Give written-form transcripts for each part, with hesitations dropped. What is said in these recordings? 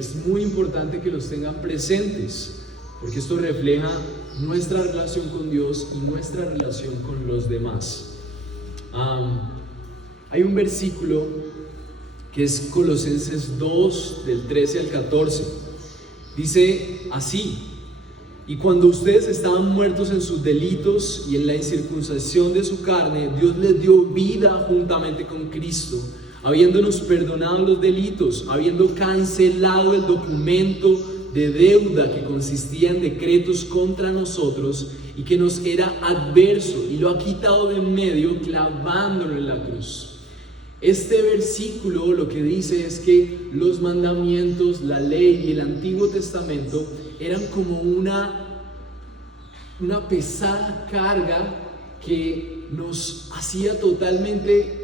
es muy importante que los tengan presentes, porque esto refleja nuestra relación con Dios y nuestra relación con los demás. Hay un versículo que es Colosenses 2, del 13 al 14. Dice así: y cuando ustedes estaban muertos en sus delitos y en la incircuncisión de su carne, Dios les dio vida juntamente con Cristo, habiéndonos perdonado los delitos, habiendo cancelado el documento de deuda que consistía en decretos contra nosotros y que nos era adverso, y lo ha quitado de en medio, clavándolo en la cruz. Este versículo lo que dice es que los mandamientos, la ley y el Antiguo Testamento eran como una pesada carga que nos hacía totalmente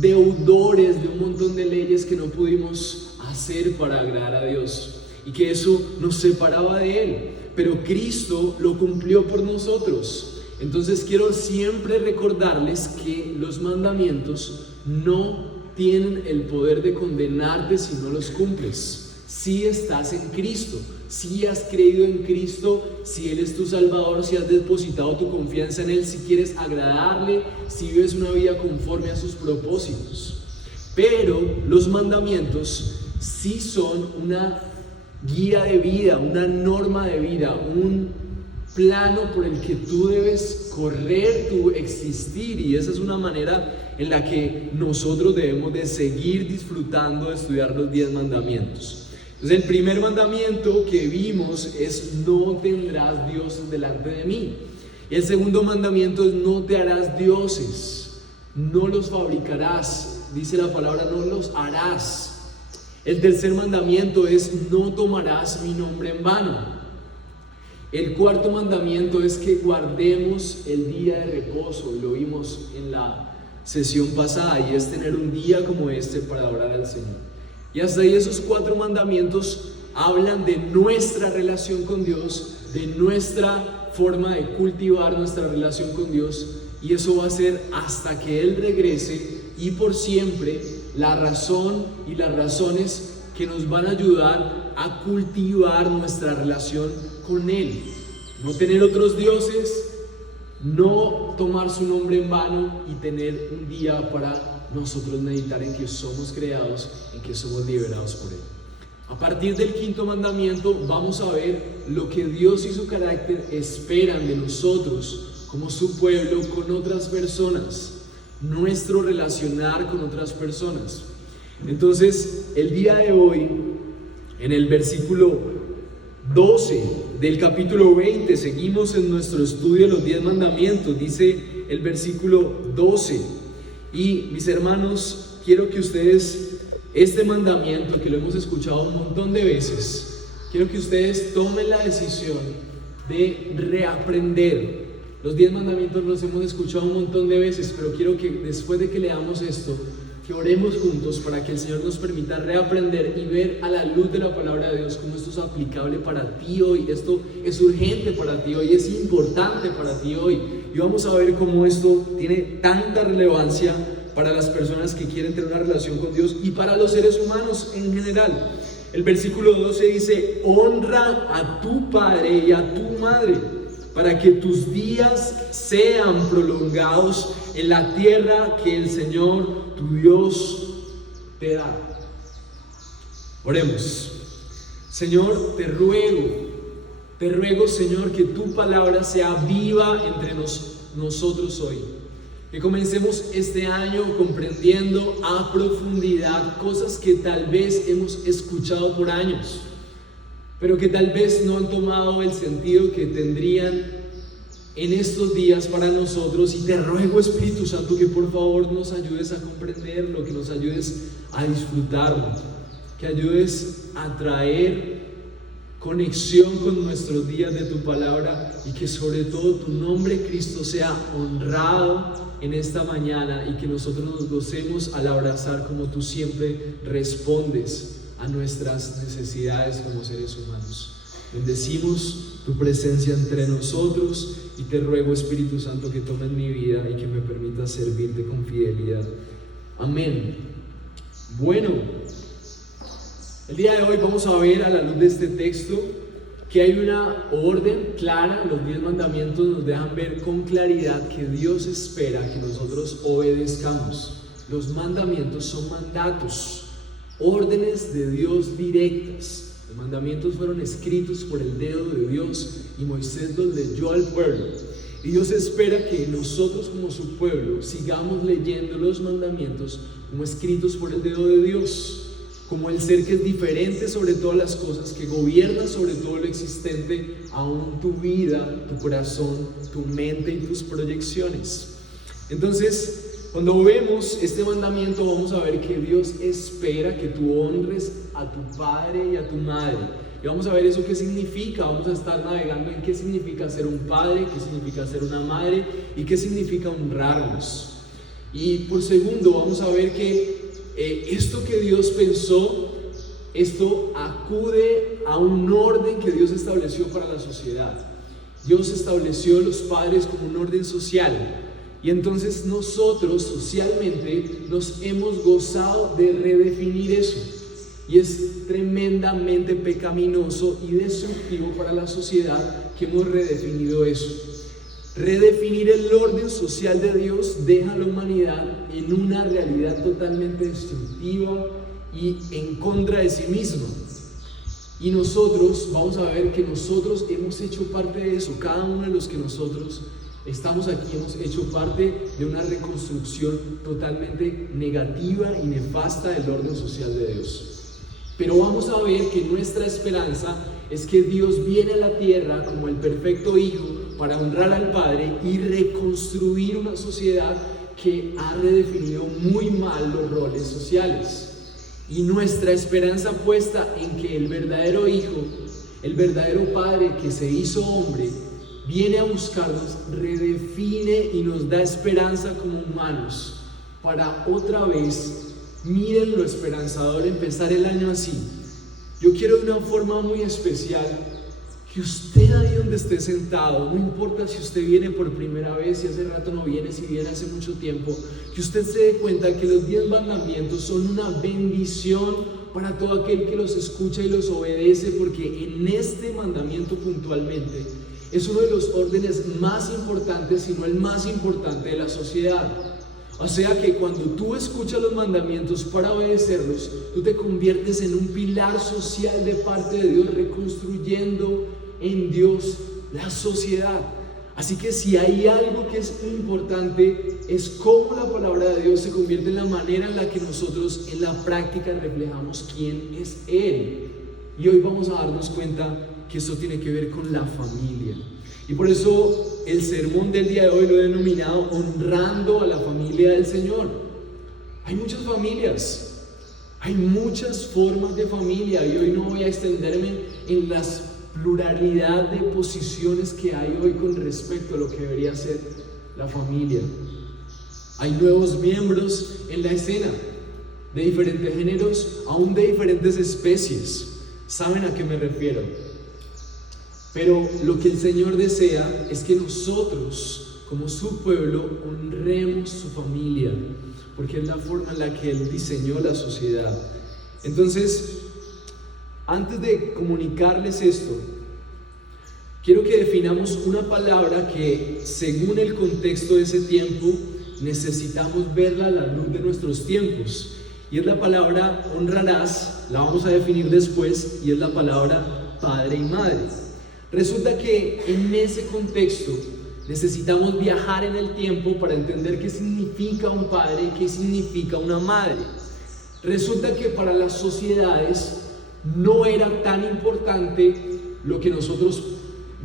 deudores de un montón de leyes que no pudimos hacer para agradar a Dios, y que eso nos separaba de Él, pero Cristo lo cumplió por nosotros. Entonces quiero siempre recordarles que los mandamientos no tienen el poder de condenarte si no los cumples. Si estás en Cristo, si has creído en Cristo, si Él es tu Salvador, si has depositado tu confianza en Él, si quieres agradarle, si vives una vida conforme a sus propósitos. Pero los mandamientos sí son una guía de vida, una norma de vida, un plano por el que tú debes correr, tu existir, y esa es una manera en la que nosotros debemos de seguir disfrutando de estudiar los 10 mandamientos. Entonces, el primer mandamiento que vimos es: no tendrás dioses delante de mí. Y el segundo mandamiento es: no te harás dioses, no los fabricarás. Dice la palabra: no los harás. El tercer mandamiento es: no tomarás mi nombre en vano. El cuarto mandamiento es que guardemos el día de reposo, y lo vimos en la sesión pasada, y es tener un día como este para adorar al Señor. Y hasta ahí esos 4 mandamientos hablan de nuestra relación con Dios, de nuestra forma de cultivar nuestra relación con Dios, y eso va a ser hasta que Él regrese, y por siempre la razón y las razones que nos van a ayudar a cultivar nuestra relación con Él. No tener otros dioses, no tomar su nombre en vano, y tener un día para nosotros meditar en que somos creados, en que somos liberados por Él. A partir del quinto mandamiento vamos a ver lo que Dios y su carácter esperan de nosotros como su pueblo con otras personas, nuestro relacionar con otras personas. Entonces, el día de hoy, en el versículo 12 del capítulo 20, seguimos en nuestro estudio de los 10 mandamientos. Dice el versículo 12: y mis hermanos, quiero que ustedes, este mandamiento que lo hemos escuchado un montón de veces, quiero que ustedes tomen la decisión de reaprender. Los 10 mandamientos los hemos escuchado un montón de veces, pero quiero que después de que leamos esto, que oremos juntos para que el Señor nos permita reaprender y ver a la luz de la palabra de Dios cómo esto es aplicable para ti hoy. Esto es urgente para ti hoy, es importante para ti hoy, y vamos a ver cómo esto tiene tanta relevancia para las personas que quieren tener una relación con Dios y para los seres humanos en general. El versículo 12 dice: honra a tu padre y a tu madre, para que tus días sean prolongados en la tierra que el Señor tu Dios te da. Oremos. Señor, te ruego, Señor, que tu palabra sea viva entre nosotros hoy. Que comencemos este año comprendiendo a profundidad cosas que tal vez hemos escuchado por años, pero que tal vez no han tomado el sentido que tendrían en estos días para nosotros. Y te ruego, Espíritu Santo, que por favor nos ayudes a comprenderlo, que nos ayudes a disfrutarlo, que ayudes a traer conexión con nuestros días de tu palabra, y que sobre todo tu nombre, Cristo, sea honrado en esta mañana, y que nosotros nos gocemos al abrazar como tú siempre respondes a nuestras necesidades como seres humanos. Bendecimos tu presencia entre nosotros, y te ruego, Espíritu Santo, que tomes mi vida y que me permitas servirte con fidelidad. Amén. Bueno, El día de hoy vamos a ver a la luz de este texto que hay una orden clara. Los 10 mandamientos nos dejan ver con claridad que Dios espera que nosotros obedezcamos. Los mandamientos son mandatos, órdenes de Dios directas. Los mandamientos fueron escritos por el dedo de Dios y Moisés los leyó al pueblo. Y Dios espera que nosotros como su pueblo sigamos leyendo los mandamientos como escritos por el dedo de Dios, como el ser que es diferente sobre todas las cosas, que gobierna sobre todo lo existente, aún tu vida, tu corazón, tu mente y tus proyecciones. Entonces, cuando vemos este mandamiento, vamos a ver que Dios espera que tú honres a tu padre y a tu madre. Y vamos a ver eso qué significa. Vamos a estar navegando en qué significa ser un padre, qué significa ser una madre y qué significa honrarlos. Y por segundo, vamos a ver que esto que Dios pensó, esto acude a un orden que Dios estableció para la sociedad. Dios estableció a los padres como un orden social. Y entonces nosotros socialmente nos hemos gozado de redefinir eso. Y es tremendamente pecaminoso y destructivo para la sociedad que hemos redefinido eso. Redefinir el orden social de Dios deja a la humanidad en una realidad totalmente destructiva y en contra de sí misma. Y nosotros, vamos a ver que nosotros hemos hecho parte de eso. Cada uno de los que nosotros estamos aquí hemos hecho parte de una reconstrucción totalmente negativa y nefasta del orden social de Dios. Pero vamos a ver que nuestra esperanza es que Dios viene a la tierra como el perfecto Hijo para honrar al Padre y reconstruir una sociedad que ha redefinido muy mal los roles sociales. Y nuestra esperanza puesta en que el verdadero Hijo, el verdadero Padre que se hizo hombre, viene a buscarnos, redefine y nos da esperanza como humanos para otra vez, miren lo esperanzador, empezar el año así. Yo quiero de una forma muy especial que usted ahí donde esté sentado, no importa si usted viene por primera vez, si hace rato no viene, si viene hace mucho tiempo, que usted se dé cuenta que los 10 mandamientos son una bendición para todo aquel que los escucha y los obedece, porque en este mandamiento puntualmente es uno de los órdenes más importantes, si no el más importante de la sociedad. O sea que cuando tú escuchas los mandamientos para obedecerlos, tú te conviertes en un pilar social de parte de Dios, reconstruyendo en Dios la sociedad. Así que si hay algo que es muy importante, es cómo la palabra de Dios se convierte en la manera en la que nosotros en la práctica reflejamos quién es Él. Y hoy vamos a darnos cuenta que esto tiene que ver con la familia. Y por eso el sermón del día de hoy lo he denominado honrando a la familia del Señor. Hay muchas familias, hay muchas formas de familia, y hoy no voy a extenderme en la pluralidad de posiciones que hay hoy con respecto a lo que debería ser la familia. Hay nuevos miembros en la escena, de diferentes géneros, aún de diferentes especies. ¿Saben a qué me refiero? Pero lo que el Señor desea es que nosotros, como su pueblo, honremos su familia, porque es la forma en la que Él diseñó la sociedad. Entonces, antes de comunicarles esto, quiero que definamos una palabra que, según el contexto de ese tiempo, necesitamos verla a la luz de nuestros tiempos. Y es la palabra honrarás, la vamos a definir después, y es la palabra padre y madre. Resulta que en ese contexto necesitamos viajar en el tiempo para entender qué significa un padre y qué significa una madre. Resulta que para las sociedades no era tan importante lo que nosotros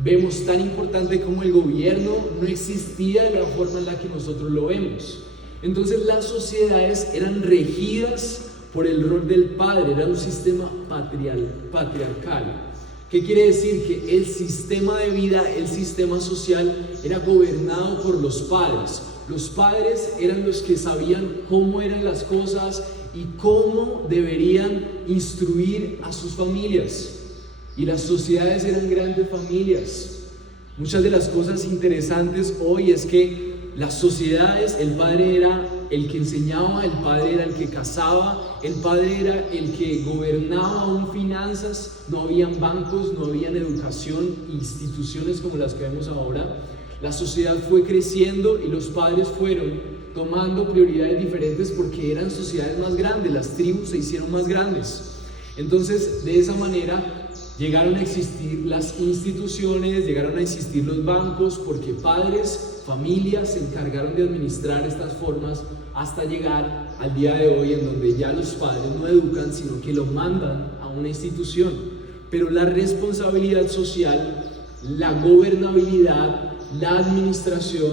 vemos tan importante como el gobierno, no existía de la forma en la que nosotros lo vemos. Entonces las sociedades eran regidas por el rol del padre, era un sistema patriarcal. ¿Qué quiere decir? Que el sistema de vida, el sistema social era gobernado por los padres. Los padres eran los que sabían cómo eran las cosas y cómo deberían instruir a sus familias. Y las sociedades eran grandes familias. Muchas de las cosas interesantes hoy es que las sociedades, el padre era el que enseñaba, el padre era el que casaba, el padre era el que gobernaba aún finanzas, no habían bancos, no habían educación, instituciones como las que vemos ahora. La sociedad fue creciendo y los padres fueron tomando prioridades diferentes porque eran sociedades más grandes, las tribus se hicieron más grandes. Entonces, de esa manera llegaron a existir las instituciones, llegaron a existir los bancos, porque padres, familias se encargaron de administrar estas formas hasta llegar al día de hoy en donde ya los padres no educan, sino que lo mandan a una institución. Pero la responsabilidad social, la gobernabilidad, la administración,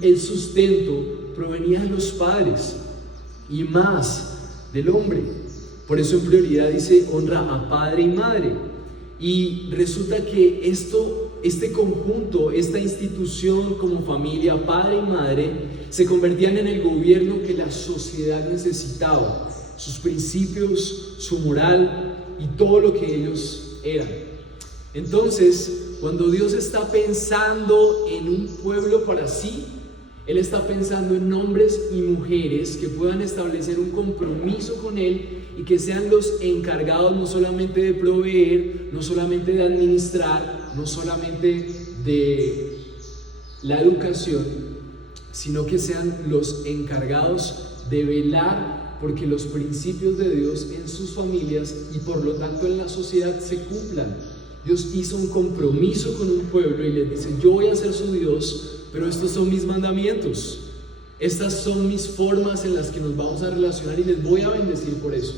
el sustento provenía de los padres y más del hombre. Por eso en prioridad dice honra a padre y madre. Y resulta que este conjunto, esta institución como familia, padre y madre, se convertían en el gobierno que la sociedad necesitaba, sus principios, su moral y todo lo que ellos eran. Entonces, cuando Dios está pensando en un pueblo para sí, Él está pensando en hombres y mujeres que puedan establecer un compromiso con Él y que sean los encargados no solamente de proveer, no solamente de administrar, no solamente de la educación, sino que sean los encargados de velar porque los principios de Dios en sus familias y por lo tanto en la sociedad se cumplan. Dios hizo un compromiso con un pueblo y les dice: yo voy a ser su Dios, pero estos son mis mandamientos, estas son mis formas en las que nos vamos a relacionar y les voy a bendecir por eso.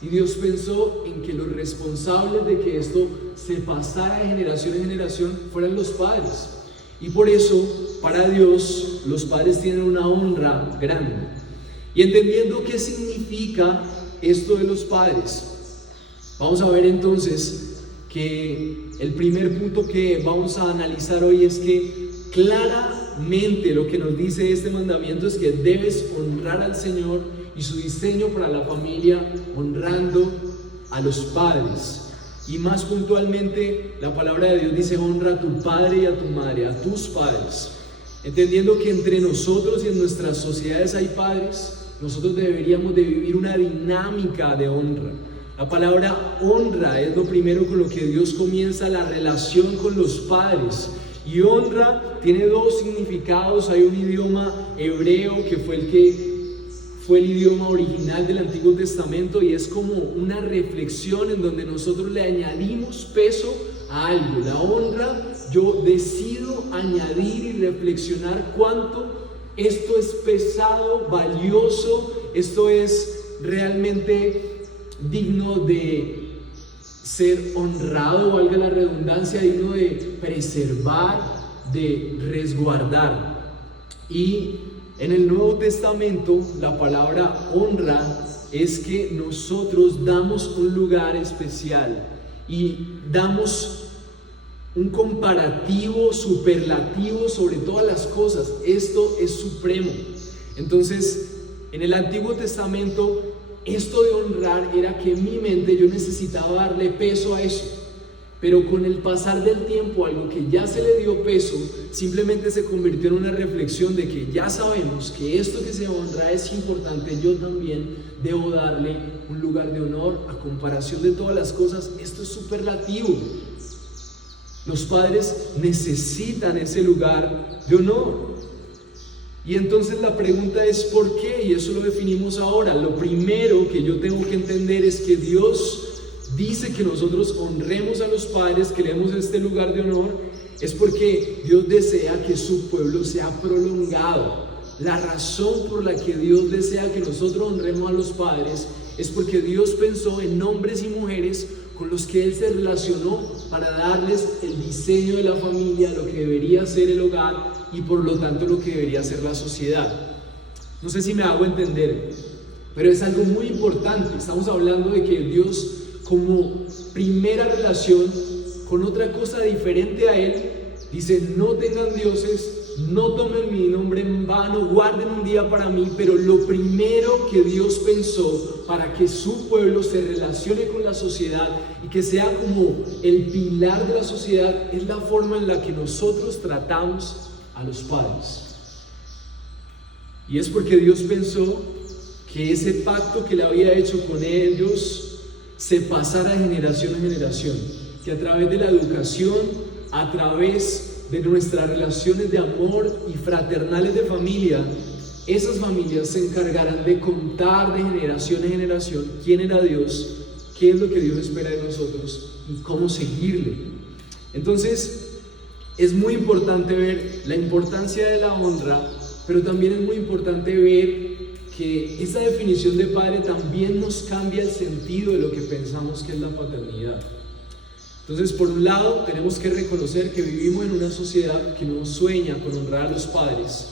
Y Dios pensó en que los responsables de que esto se pasara de generación en generación fueran los padres. Y por eso, para Dios, los padres tienen una honra grande. Y entendiendo qué significa esto de los padres, vamos a ver entonces que el primer punto que vamos a analizar hoy es que claramente lo que nos dice este mandamiento es que debes honrar al Señor y su diseño para la familia honrando a los padres. Y más puntualmente, la palabra de Dios dice: honra a tu padre y a tu madre, a tus padres. Entendiendo que entre nosotros y en nuestras sociedades hay padres, nosotros deberíamos de vivir una dinámica de honra. La palabra honra es lo primero con lo que Dios comienza la relación con los padres. Y honra tiene dos significados. Hay un idioma hebreo que fue el idioma original del Antiguo Testamento, y es como una reflexión en donde nosotros le añadimos peso a algo. La honra, yo decido añadir y reflexionar cuánto esto es pesado, valioso, esto es realmente digno de ser honrado, valga la redundancia, digno de preservar, de resguardar. Y en el Nuevo Testamento la palabra honra es que nosotros damos un lugar especial y damos un comparativo, superlativo sobre todas las cosas. Esto es supremo. Entonces, en el Antiguo Testamento, esto de honrar era que en mi mente yo necesitaba darle peso a eso, pero con el pasar del tiempo, algo que ya se le dio peso simplemente se convirtió en una reflexión de que ya sabemos que esto que se honra es importante. Yo también debo darle un lugar de honor a comparación de todas las cosas. Esto es superlativo. Los padres necesitan ese lugar de honor. Y entonces la pregunta es ¿por qué? Y eso lo definimos ahora. Lo primero que yo tengo que entender es que Dios dice que nosotros honremos a los padres, que le demos este lugar de honor, es porque Dios desea que su pueblo sea prolongado. La razón por la que Dios desea que nosotros honremos a los padres es porque Dios pensó en hombres y mujeres con los que Él se relacionó para darles el diseño de la familia, lo que debería ser el hogar y por lo tanto lo que debería ser la sociedad. No sé si me hago entender, pero es algo muy importante. Estamos hablando de que Dios, como primera relación con otra cosa diferente a Él, dice: no tengan dioses, no tomen mi nombre en vano, guarden un día para mí. Pero lo primero que Dios pensó para que su pueblo se relacione con la sociedad y que sea como el pilar de la sociedad es la forma en la que nosotros tratamos a los padres. Y es porque Dios pensó que ese pacto que Él había hecho con ellos se pasara de generación en generación, que a través de la educación, a través de nuestras relaciones de amor y fraternales de familia, esas familias se encargarán de contar de generación en generación quién era Dios, qué es lo que Dios espera de nosotros y cómo seguirle. Entonces, es muy importante ver la importancia de la honra, pero también es muy importante ver que esta definición de padre también nos cambia el sentido de lo que pensamos que es la paternidad. Entonces, por un lado, tenemos que reconocer que vivimos en una sociedad que no sueña con honrar a los padres,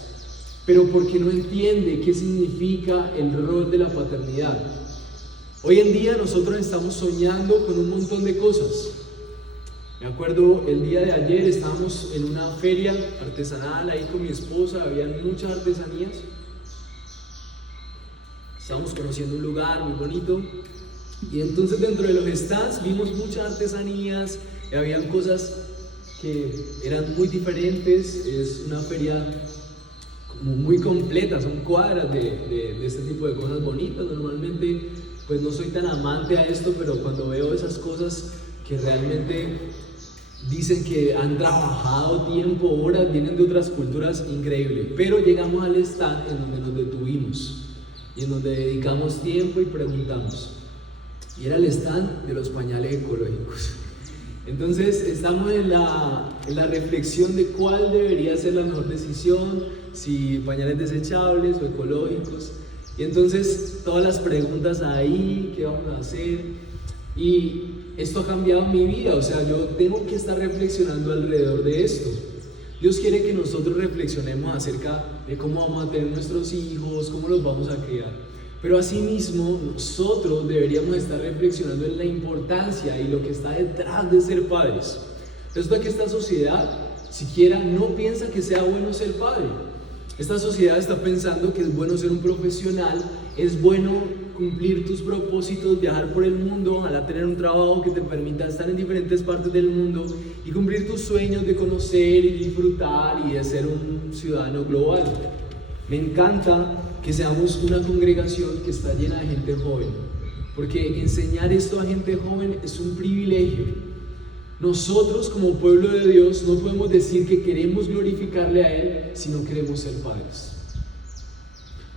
pero porque no entiende qué significa el rol de la paternidad. Hoy en día nosotros estamos soñando con un montón de cosas. Me acuerdo el día de ayer estábamos en una feria artesanal ahí con mi esposa, habían muchas artesanías. Estábamos conociendo un lugar muy bonito y entonces dentro de los stands vimos muchas artesanías y habían cosas que eran muy diferentes. Es una feria como muy completa, son cuadras de este tipo de cosas bonitas. Normalmente pues no soy tan amante a esto, pero cuando veo esas cosas que realmente dicen que han trabajado tiempo, horas, vienen de otras culturas, increíble. Pero llegamos al stand en donde nos detuvimos y en donde dedicamos tiempo y preguntamos. Y era el stand de los pañales ecológicos. Entonces estamos en la reflexión de cuál debería ser la mejor decisión, si pañales desechables o ecológicos. Y entonces todas las preguntas ahí, ¿qué vamos a hacer? Y esto ha cambiado mi vida, o sea, yo tengo que estar reflexionando alrededor de esto. Dios quiere que nosotros reflexionemos acerca de cómo vamos a tener nuestros hijos, cómo los vamos a criar. Pero asimismo, nosotros deberíamos estar reflexionando en la importancia y lo que está detrás de ser padres. Resulta que esta sociedad siquiera no piensa que sea bueno ser padre. Esta sociedad está pensando que es bueno ser un profesional, es bueno cumplir tus propósitos, viajar por el mundo, ojalá tener un trabajo que te permita estar en diferentes partes del mundo y cumplir tus sueños de conocer y disfrutar y de ser un ciudadano global. Me encanta que seamos una congregación que está llena de gente joven, porque enseñar esto a gente joven es un privilegio. Nosotros como pueblo de Dios no podemos decir que queremos glorificarle a Él si no queremos ser padres.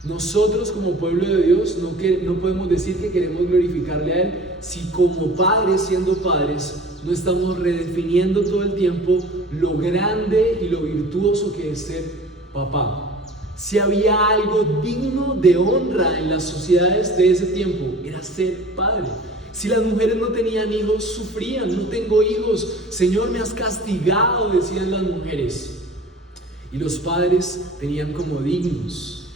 Nosotros como pueblo de Dios no podemos decir que queremos glorificarle a Él si como padres, siendo padres, no estamos redefiniendo todo el tiempo lo grande y lo virtuoso que es ser papá. Si había algo digno de honra en las sociedades de ese tiempo, era ser padre. Si las mujeres no tenían hijos, sufrían. No tengo hijos, Señor, me has castigado, decían las mujeres. Y los padres tenían como dignos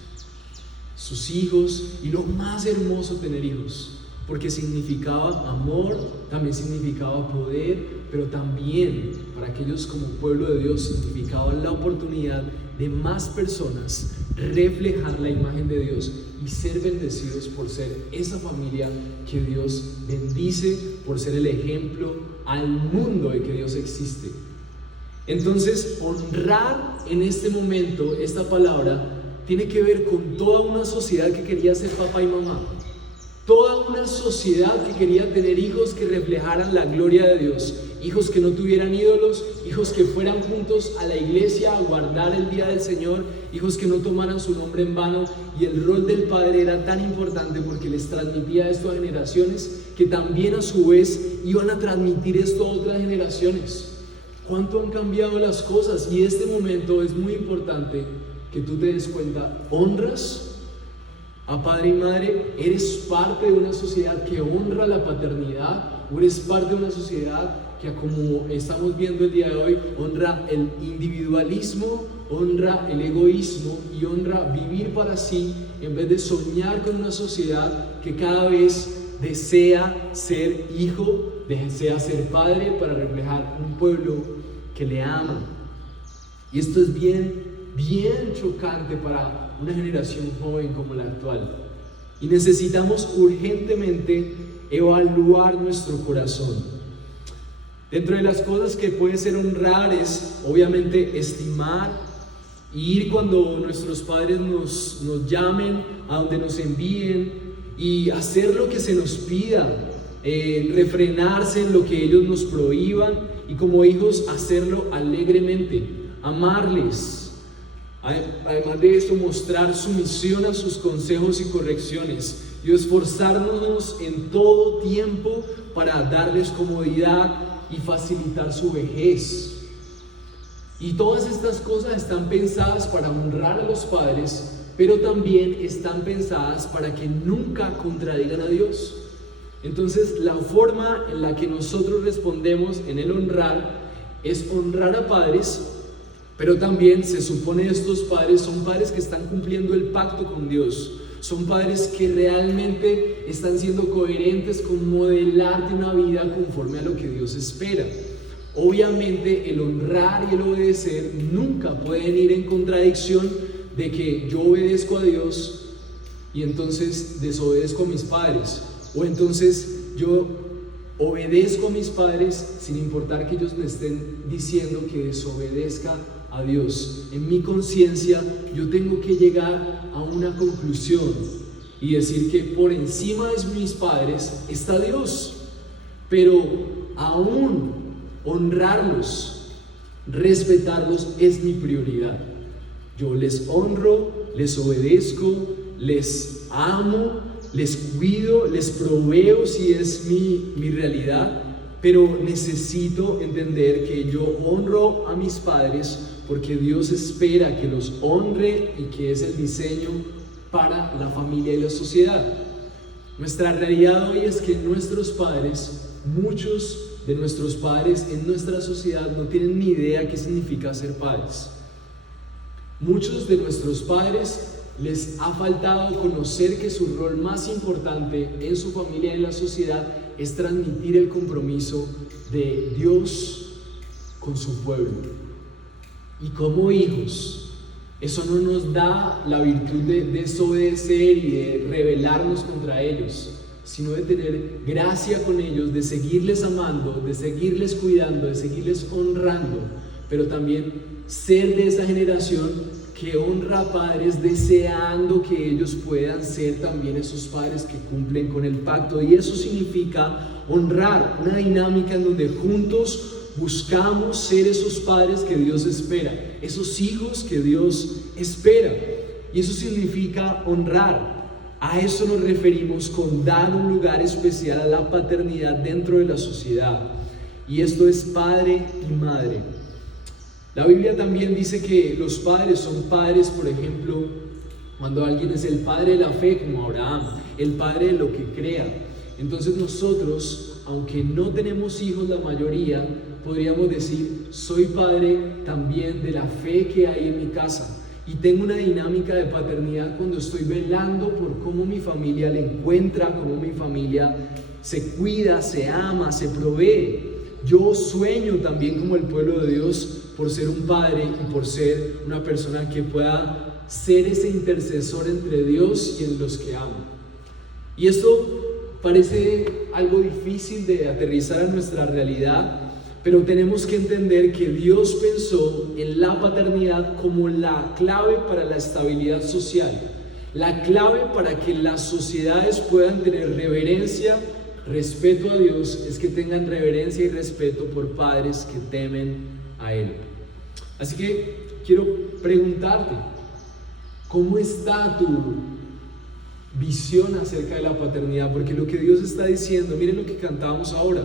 sus hijos, y lo más hermoso, tener hijos, porque significaba amor, también significaba poder, pero también para aquellos como pueblo de Dios significaba la oportunidad de más personas reflejar la imagen de Dios y ser bendecidos por ser esa familia que Dios bendice, por ser el ejemplo al mundo de que Dios existe. Entonces, honrar en este momento, esta palabra tiene que ver con toda una sociedad que quería ser papá y mamá, toda una sociedad que quería tener hijos que reflejaran la gloria de Dios, hijos que no tuvieran ídolos, hijos que fueran juntos a la iglesia a guardar el día del Señor, hijos que no tomaran su nombre en vano. Y el rol del padre era tan importante porque les transmitía esto a generaciones que también a su vez iban a transmitir esto a otras generaciones. ¿Cuánto han cambiado las cosas? Y este momento es muy importante que tú te des cuenta. ¿Honras a padre y madre? ¿Eres parte de una sociedad que honra la paternidad? ¿O eres parte de una sociedad que, como estamos viendo el día de hoy, honra el individualismo, honra el egoísmo y honra vivir para sí, en vez de soñar con una sociedad que cada vez desea ser hijo, desea ser padre para reflejar un pueblo que le ama? Y esto es bien chocante para una generación joven como la actual. Y necesitamos urgentemente evaluar nuestro corazón. Dentro de las cosas que puede ser honrar es obviamente estimar y ir cuando nuestros padres nos llamen, a donde nos envíen, y hacer lo que se nos pida, refrenarse en lo que ellos nos prohíban, y como hijos hacerlo alegremente, amarles. Además de eso, mostrar sumisión a sus consejos y correcciones, y esforzarnos en todo tiempo para darles comodidad y facilitar su vejez. Y todas estas cosas están pensadas para honrar a los padres, pero también están pensadas para que nunca contradigan a Dios. Entonces, la forma en la que nosotros respondemos en el honrar es honrar a padres, pero también se supone que estos padres son padres que están cumpliendo el pacto con Dios. Son padres que realmente están siendo coherentes con modelarte una vida conforme a lo que Dios espera. Obviamente el honrar y el obedecer nunca pueden ir en contradicción de que yo obedezco a Dios y entonces desobedezco a mis padres, o entonces yo obedezco a mis padres sin importar que ellos me estén diciendo que desobedezca a Dios. En mi conciencia yo tengo que llegar a una conclusión y decir que por encima de mis padres está Dios, pero aún honrarlos, respetarlos es mi prioridad. Yo les honro, les obedezco, les amo, les cuido, les proveo si es mi realidad, pero necesito entender que yo honro a mis padres porque Dios espera que los honre y que es el diseño para la familia y la sociedad. Nuestra realidad hoy es que nuestros padres, muchos de nuestros padres en nuestra sociedad no tienen ni idea qué significa ser padres. Muchos de nuestros padres les ha faltado conocer que su rol más importante en su familia y en la sociedad es transmitir el compromiso de Dios con su pueblo. Y como hijos, eso no nos da la virtud de desobedecer y de rebelarnos contra ellos, sino de tener gracia con ellos, de seguirles amando, de seguirles cuidando, de seguirles honrando, pero también ser de esa generación que honra a padres deseando que ellos puedan ser también esos padres que cumplen con el pacto. Y eso significa honrar, una dinámica en donde juntos buscamos ser esos padres que Dios espera, esos hijos que Dios espera. Y eso significa honrar. A eso nos referimos con dar un lugar especial a la paternidad dentro de la sociedad. Y esto es padre y madre. La Biblia también dice que los padres son padres, por ejemplo, cuando alguien es el padre de la fe, como Abraham, el padre de lo que crea. Entonces nosotros, aunque no tenemos hijos la mayoría, podríamos decir, soy padre también de la fe que hay en mi casa. Y tengo una dinámica de paternidad cuando estoy velando por cómo mi familia le encuentra, cómo mi familia se cuida, se ama, se provee. Yo sueño también como el pueblo de Dios por ser un padre y por ser una persona que pueda ser ese intercesor entre Dios y en los que amo. Y esto parece algo difícil de aterrizar a nuestra realidad, pero tenemos que entender que Dios pensó en la paternidad como la clave para la estabilidad social, la clave para que las sociedades puedan tener reverencia, respeto a Dios, es que tengan reverencia y respeto por padres que temen a Él. Así que quiero preguntarte, ¿cómo está tu visión acerca de la paternidad? Porque lo que Dios está diciendo, miren lo que cantábamos ahora,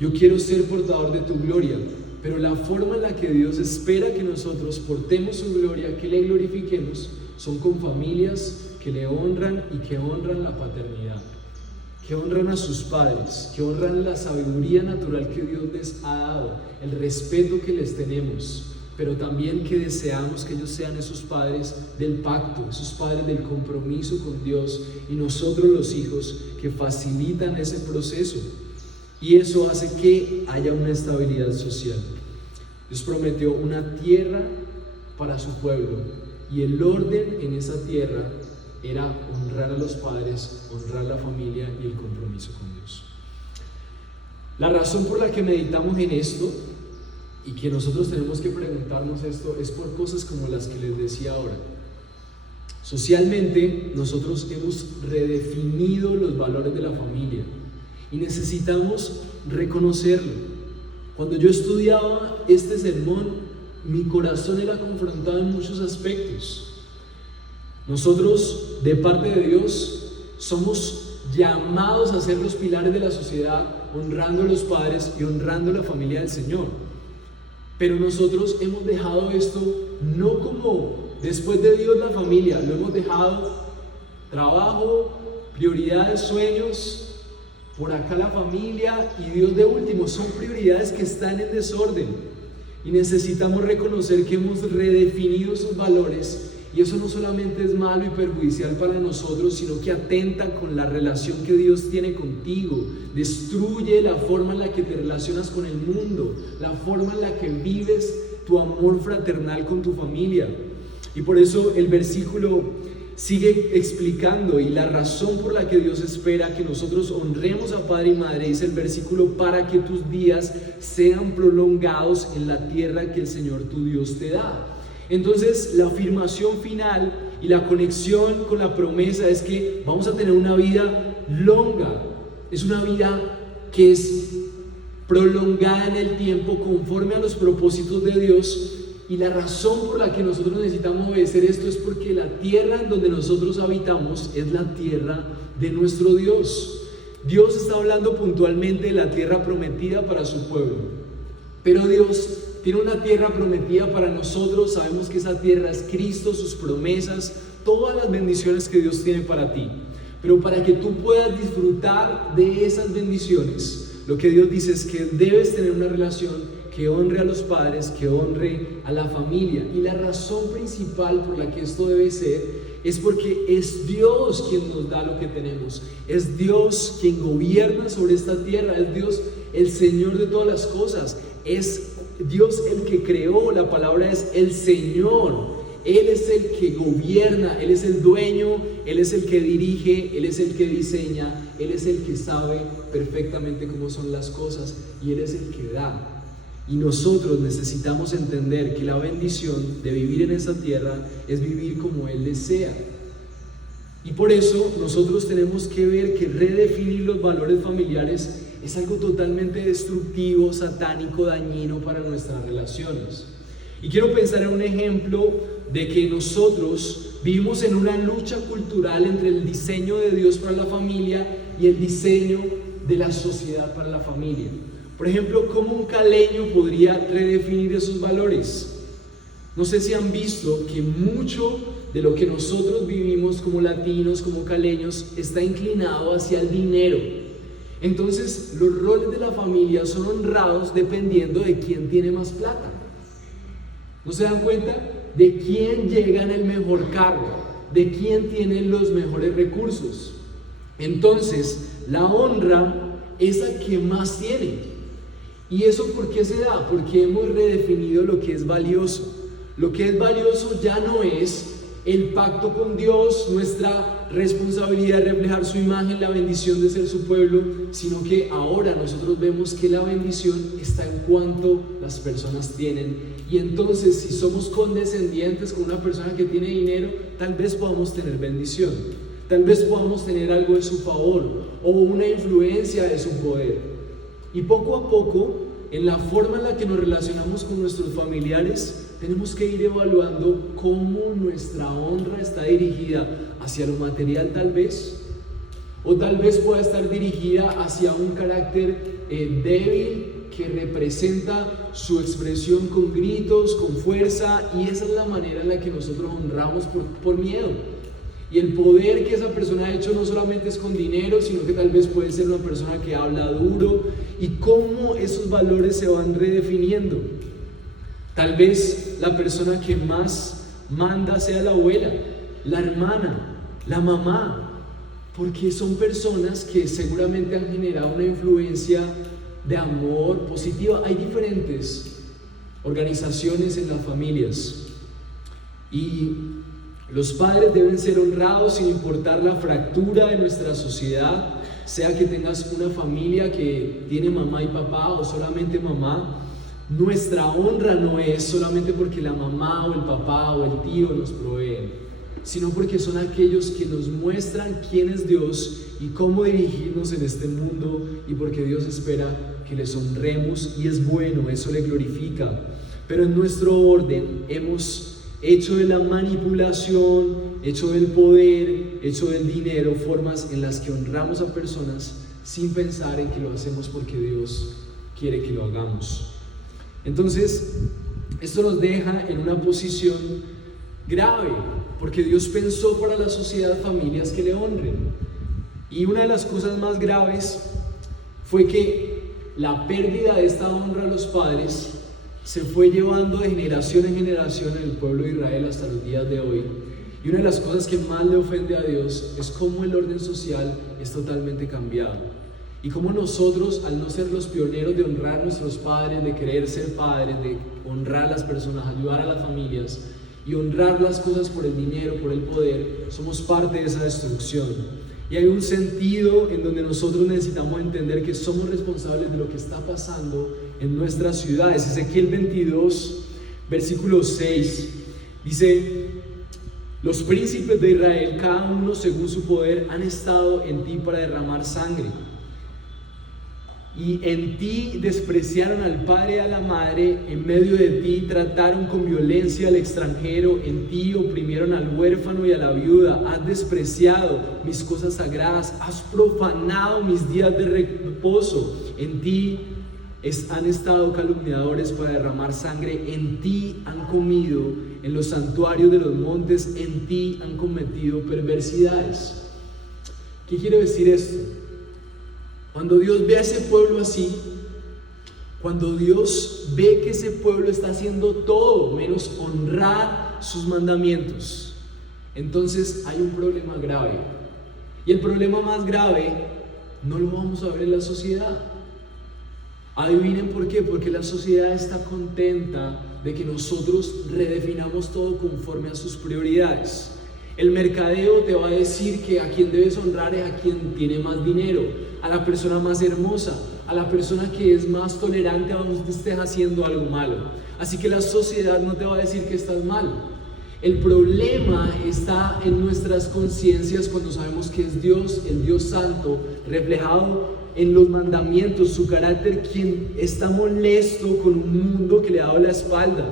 yo quiero ser portador de tu gloria, pero la forma en la que Dios espera que nosotros portemos su gloria, que le glorifiquemos, son con familias que le honran y que honran la paternidad, que honran a sus padres, que honran la sabiduría natural que Dios les ha dado, el respeto que les tenemos, pero también que deseamos que ellos sean esos padres del pacto, esos padres del compromiso con Dios, y nosotros los hijos que facilitan ese proceso. Y eso hace que haya una estabilidad social. Dios prometió una tierra para su pueblo, y el orden en esa tierra era honrar a los padres, honrar la familia y el compromiso con Dios. La razón por la que meditamos en esto y que nosotros tenemos que preguntarnos esto es por cosas como las que les decía ahora. Socialmente nosotros hemos redefinido los valores de la familia y necesitamos reconocerlo. Cuando yo estudiaba este sermón, mi corazón era confrontado en muchos aspectos. Nosotros, de parte de Dios, somos llamados a ser los pilares de la sociedad, honrando a los padres y honrando a la familia del Señor. Pero nosotros hemos dejado esto no como después de Dios la familia, lo hemos dejado trabajo, prioridades, sueños, por acá la familia y Dios de último. Son prioridades que están en desorden y necesitamos reconocer que hemos redefinido esos valores, y eso no solamente es malo y perjudicial para nosotros, sino que atenta con la relación que Dios tiene contigo, destruye la forma en la que te relacionas con el mundo, la forma en la que vives tu amor fraternal con tu familia. Y por eso el versículo sigue explicando, y la razón por la que Dios espera que nosotros honremos a padre y madre, dice el versículo, para que tus días sean prolongados en la tierra que el Señor tu Dios te da. Entonces la afirmación final y la conexión con la promesa es que vamos a tener una vida longa, es una vida que es prolongada en el tiempo conforme a los propósitos de Dios. Y la razón por la que nosotros necesitamos obedecer esto es porque la tierra en donde nosotros habitamos es la tierra de nuestro Dios. Dios está hablando puntualmente de la tierra prometida para su pueblo, pero Dios tiene una tierra prometida para nosotros. Sabemos que esa tierra es Cristo, sus promesas, todas las bendiciones que Dios tiene para ti. Pero para que tú puedas disfrutar de esas bendiciones, lo que Dios dice es que debes tener una relación que honre a los padres, que honre a la familia. Y la razón principal por la que esto debe ser es porque es Dios quien nos da lo que tenemos. Es Dios quien gobierna sobre esta tierra. Es Dios el Señor de todas las cosas. Es Dios el que creó. La palabra es el Señor. Él es el que gobierna, Él es el dueño, Él es el que dirige, Él es el que diseña, Él es el que sabe perfectamente cómo son las cosas, y Él es el que da. Y nosotros necesitamos entender que la bendición de vivir en esa tierra es vivir como Él desea. Y por eso nosotros tenemos que ver que redefinir los valores familiares es algo totalmente destructivo, satánico, dañino para nuestras relaciones. Y quiero pensar en un ejemplo de que nosotros vivimos en una lucha cultural entre el diseño de Dios para la familia y el diseño de la sociedad para la familia. Por ejemplo, ¿cómo un caleño podría redefinir esos valores? No sé si han visto que mucho de lo que nosotros vivimos como latinos, como caleños, está inclinado hacia el dinero. Entonces, los roles de la familia son honrados dependiendo de quién tiene más plata. ¿No se dan cuenta? De quién llega en el mejor carro, de quién tiene los mejores recursos. Entonces, la honra es a quien más tiene. ¿Y eso por qué se da? Porque hemos redefinido lo que es valioso. Lo que es valioso ya no es el pacto con Dios, nuestra responsabilidad de reflejar su imagen, la bendición de ser su pueblo, sino que ahora nosotros vemos que la bendición está en cuanto las personas tienen. Y entonces, si somos condescendientes con una persona que tiene dinero, tal vez podamos tener bendición, tal vez podamos tener algo de su favor o una influencia de su poder. Y poco a poco, en la forma en la que nos relacionamos con nuestros familiares, tenemos que ir evaluando cómo nuestra honra está dirigida hacia lo material, tal vez, o tal vez pueda estar dirigida hacia un carácter débil que representa su expresión con gritos, con fuerza, y esa es la manera en la que nosotros honramos por miedo. Y el poder que esa persona ha hecho no solamente es con dinero, sino que tal vez puede ser una persona que habla duro, y cómo esos valores se van redefiniendo. Tal vez la persona que más manda sea la abuela, la hermana, la mamá, porque son personas que seguramente han generado una influencia de amor positiva. Hay diferentes organizaciones en las familias y los padres deben ser honrados sin importar la fractura de nuestra sociedad, sea que tengas una familia que tiene mamá y papá o solamente mamá. nuestra honra no es solamente porque la mamá o el papá o el tío nos proveen, sino porque son aquellos que nos muestran quién es Dios y cómo dirigirnos en este mundo, y porque Dios espera que les honremos, y es bueno, eso le glorifica. Pero en nuestro orden hemos hecho de la manipulación, hecho del poder, hecho del dinero, formas en las que honramos a personas sin pensar en que lo hacemos porque Dios quiere que lo hagamos. Entonces, esto nos deja en una posición grave, porque Dios pensó para la sociedad familias que le honren. Y una de las cosas más graves fue que la pérdida de esta honra a los padres se fue llevando de generación en generación en el pueblo de Israel hasta los días de hoy. Y una de las cosas que más le ofende a Dios es cómo el orden social es totalmente cambiado. Y cómo nosotros, al no ser los pioneros de honrar a nuestros padres, de querer ser padres, de honrar a las personas, ayudar a las familias y honrar las cosas por el dinero, por el poder, somos parte de esa destrucción. Y hay un sentido en donde nosotros necesitamos entender que somos responsables de lo que está pasando en nuestras ciudades. Ezequiel 22, versículo 6, dice: los príncipes de Israel, cada uno según su poder, han estado en ti para derramar sangre. Y en ti despreciaron al padre y a la madre, en medio de ti trataron con violencia al extranjero, en ti oprimieron al huérfano y a la viuda, has despreciado mis cosas sagradas, has profanado mis días de reposo, en ti han estado calumniadores para derramar sangre, en ti han comido en los santuarios de los montes, en ti han cometido perversidades. ¿Qué quiere decir esto? Cuando Dios ve a ese pueblo así, cuando Dios ve que ese pueblo está haciendo todo menos honrar sus mandamientos, entonces hay un problema grave. Y el problema más grave no lo vamos a ver en la sociedad. Adivinen por qué, porque la sociedad está contenta de que nosotros redefinamos todo conforme a sus prioridades. El mercadeo te va a decir que a quien debes honrar es a quien tiene más dinero, a la persona más hermosa, a la persona que es más tolerante a donde estés haciendo algo malo. Así que la sociedad no te va a decir que estás mal. El problema está en nuestras conciencias cuando sabemos que es Dios, el Dios Santo, reflejado en los mandamientos, su carácter, quien está molesto con un mundo que le ha dado la espalda.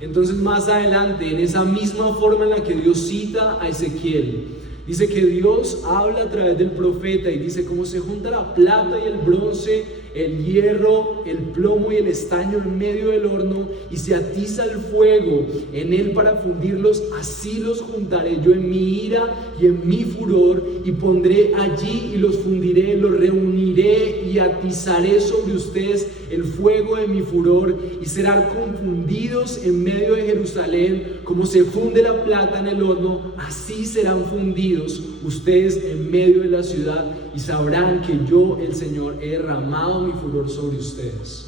Entonces, más adelante, en esa misma forma en la que Dios cita a Ezequiel, dice que Dios habla a través del profeta y dice: cómo se junta la plata y el bronce, el hierro, el plomo y el estaño en medio del horno, y se atiza el fuego en él para fundirlos, así los juntaré yo en mi ira y en mi furor, y pondré allí y los fundiré, los reuniré y atizaré sobre ustedes el fuego de mi furor, y serán confundidos en medio de Jerusalén, como se funde la plata en el horno, así serán fundidos ustedes en medio de la ciudad, y sabrán que yo, el Señor, he derramado mi furor sobre ustedes.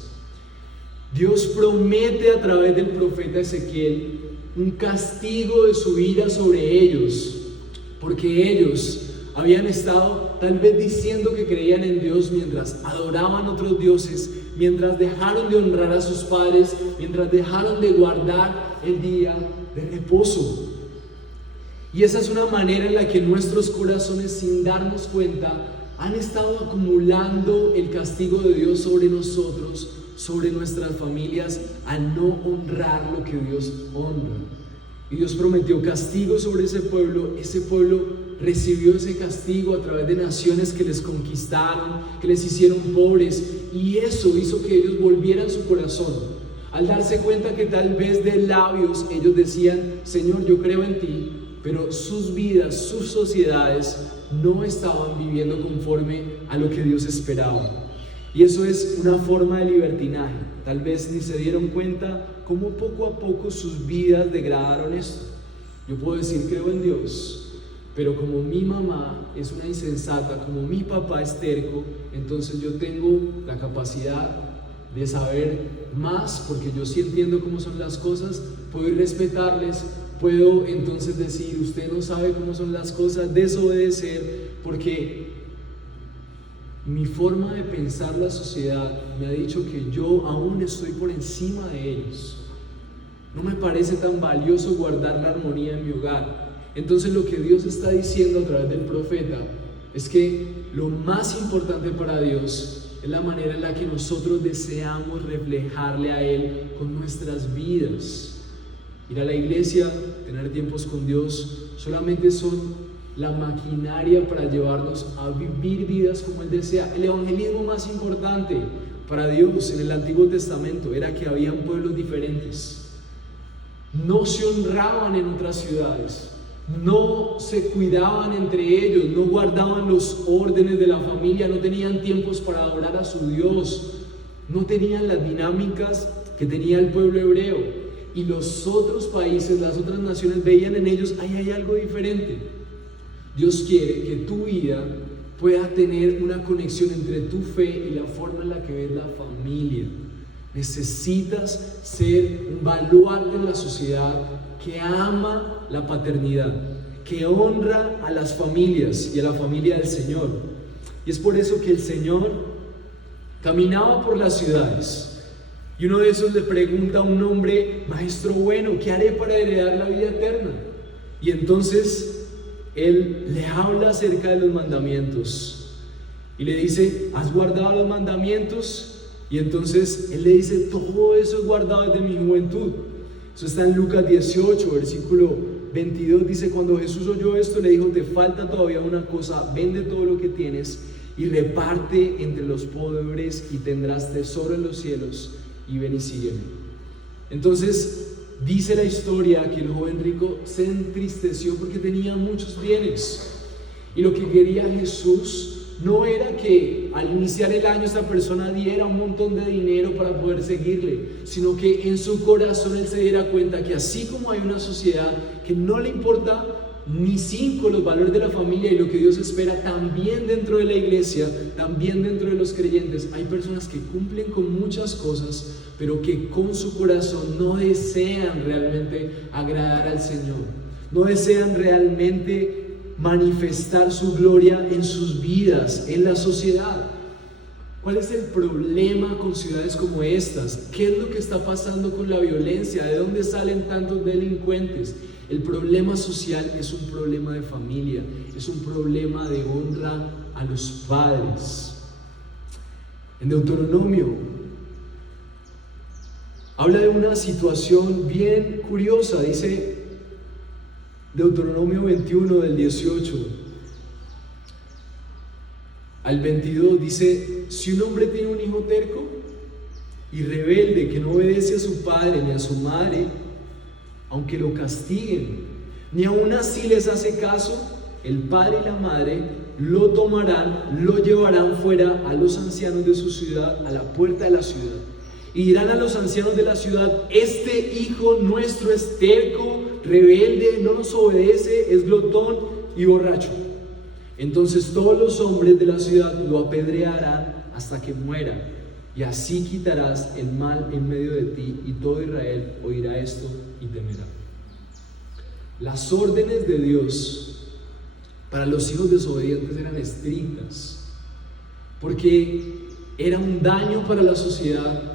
Dios promete a través del profeta Ezequiel un castigo de su ira sobre ellos, porque ellos habían estado tal vez diciendo que creían en Dios mientras adoraban otros dioses, mientras dejaron de honrar a sus padres, mientras dejaron de guardar el día de reposo. Y esa es una manera en la que nuestros corazones, sin darnos cuenta, han estado acumulando el castigo de Dios sobre nosotros, sobre nuestras familias, al no honrar lo que Dios honra. Y Dios prometió castigo sobre ese pueblo recibió ese castigo a través de naciones que les conquistaron, que les hicieron pobres, y eso hizo que ellos volvieran su corazón, al darse cuenta que tal vez de labios ellos decían: Señor, yo creo en ti, pero sus vidas, sus sociedades no estaban viviendo conforme a lo que Dios esperaba. Y eso es una forma de libertinaje. Tal vez ni se dieron cuenta cómo poco a poco sus vidas degradaron esto. Yo puedo decir: creo en Dios, pero como mi mamá es una insensata, como mi papá es terco, entonces yo tengo la capacidad de saber más, porque yo sí entiendo cómo son las cosas, puedo ir respetarles, puedo entonces decir: usted no sabe cómo son las cosas, desobedecer, porque mi forma de pensar la sociedad me ha dicho que yo aún estoy por encima de ellos. No me parece tan valioso guardar la armonía en mi hogar. Entonces lo que Dios está diciendo a través del profeta es que lo más importante para Dios es la manera en la que nosotros deseamos reflejarle a Él con nuestras vidas. Ir a la iglesia, tener tiempos con Dios, solamente son la maquinaria para llevarnos a vivir vidas como Él desea. El evangelismo más importante para Dios en el Antiguo Testamento era que habían pueblos diferentes. No se honraban en otras ciudades, no se cuidaban entre ellos, no guardaban los órdenes de la familia, no tenían tiempos para adorar a su Dios, no tenían las dinámicas que tenía el pueblo hebreo. Y los otros países, las otras naciones veían en ellos, ahí hay algo diferente. Dios quiere que tu vida pueda tener una conexión entre tu fe y la forma en la que ves la familia. Necesitas ser un baluarte en la sociedad que ama la paternidad, que honra a las familias y a la familia del Señor. Y es por eso que el Señor caminaba por las ciudades y uno de esos le pregunta a un hombre: maestro bueno, ¿qué haré para heredar la vida eterna? Y entonces Él le habla acerca de los mandamientos y le dice: ¿has guardado los mandamientos? Y entonces Él le dice: todo eso es guardado desde mi juventud. Eso está en Lucas 18, versículo 22. Dice: cuando Jesús oyó esto, le dijo: te falta todavía una cosa, vende todo lo que tienes y reparte entre los pobres y tendrás tesoro en los cielos, y ven y sígueme. Entonces dice la historia que el joven rico se entristeció porque tenía muchos bienes, y lo que quería Jesús no era que al iniciar el año esta persona diera un montón de dinero para poder seguirle, sino que en su corazón él se diera cuenta que así como hay una sociedad que no le importa ni cinco los valores de la familia y lo que Dios espera, también dentro de la iglesia, también dentro de los creyentes, hay personas que cumplen con muchas cosas, pero que con su corazón no desean realmente agradar al Señor, no desean realmente manifestar su gloria en sus vidas, en la sociedad. ¿Cuál es el problema con ciudades como estas? ¿Qué es lo que está pasando con la violencia? ¿De dónde salen tantos delincuentes? El problema social es un problema de familia, es un problema de honra a los padres. En Deuteronomio habla de una situación bien curiosa. Dice Deuteronomio 21 del 18 al 22, dice: si un hombre tiene un hijo terco y rebelde que no obedece a su padre ni a su madre, aunque lo castiguen, ni aún así les hace caso, el padre y la madre lo tomarán, lo llevarán fuera a los ancianos de su ciudad, a la puerta de la ciudad, y dirán a los ancianos de la ciudad: este hijo nuestro es terco, rebelde, no nos obedece, es glotón y borracho. Entonces todos los hombres de la ciudad lo apedrearán hasta que muera, y así quitarás el mal en medio de ti, y todo Israel oirá esto y temerá. Las órdenes de Dios para los hijos desobedientes eran estrictas, porque era un daño para la sociedad